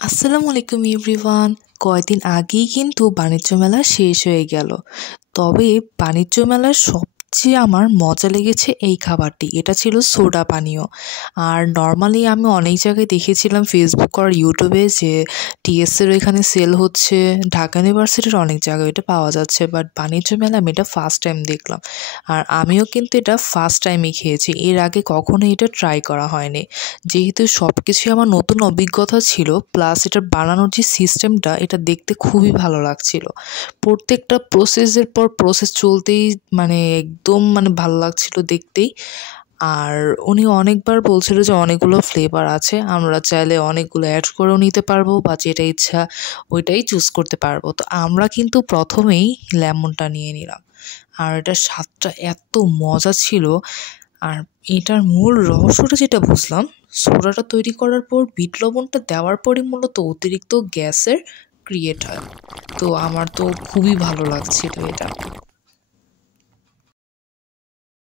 আসসালামু আলাইকুম এভরিওয়ান। কয়েকদিন আগেই কিন্তু বাণিজ্য মেলা শেষ হয়ে গেল। তবে বাণিজ্য মেলার সবচেয়ে আমার মজা লেগেছে এই খাবারটি। এটা ছিল সোডা পানীয়। আর নরমালি আমি অনেক জায়গায় দেখেছিলাম ফেসবুক আর ইউটিউবে যে টিএসের এখানে সেল হচ্ছে, ঢাকা ইউনিভার্সিটির অনেক জায়গায় এটা পাওয়া যাচ্ছে, বাট বাণিজ্য মেলা আমি এটা ফার্স্ট টাইম দেখলাম। আর আমিও কিন্তু এটা ফার্স্ট টাইমই খেয়েছি, এর আগে কখনো এটা ট্রাই করা হয়নি। যেহেতু সব কিছুই আমার নতুন অভিজ্ঞতা ছিল, প্লাস এটার বানানোর যে সিস্টেমটা এটা দেখতে খুবই ভালো লাগছিল। প্রত্যেকটা প্রসেসের পর প্রসেস চলতেই একদম ভালো লাগছিল দেখতেই। আর উনি অনেকবার বলছিল যে অনেকগুলো ফ্লেভার আছে, আমরা চাইলে অনেকগুলো অ্যাড করেও নিতে পারবো বা যেটা ইচ্ছা ওইটাই চুজ করতে পারবো। তো আমরা কিন্তু প্রথমেই লেমনটা নিয়ে নিলাম। আর এটার স্বাদটা এত মজা ছিল। আর এটার মূল রহস্যটা যেটা বুঝলাম, সোডাটা তৈরি করার পর বিট লবণটা দেওয়ার পরই মূলত অতিরিক্ত গ্যাসের ক্রিয়েট হয়। তো আমার তো খুবই ভালো লাগছিল এটা।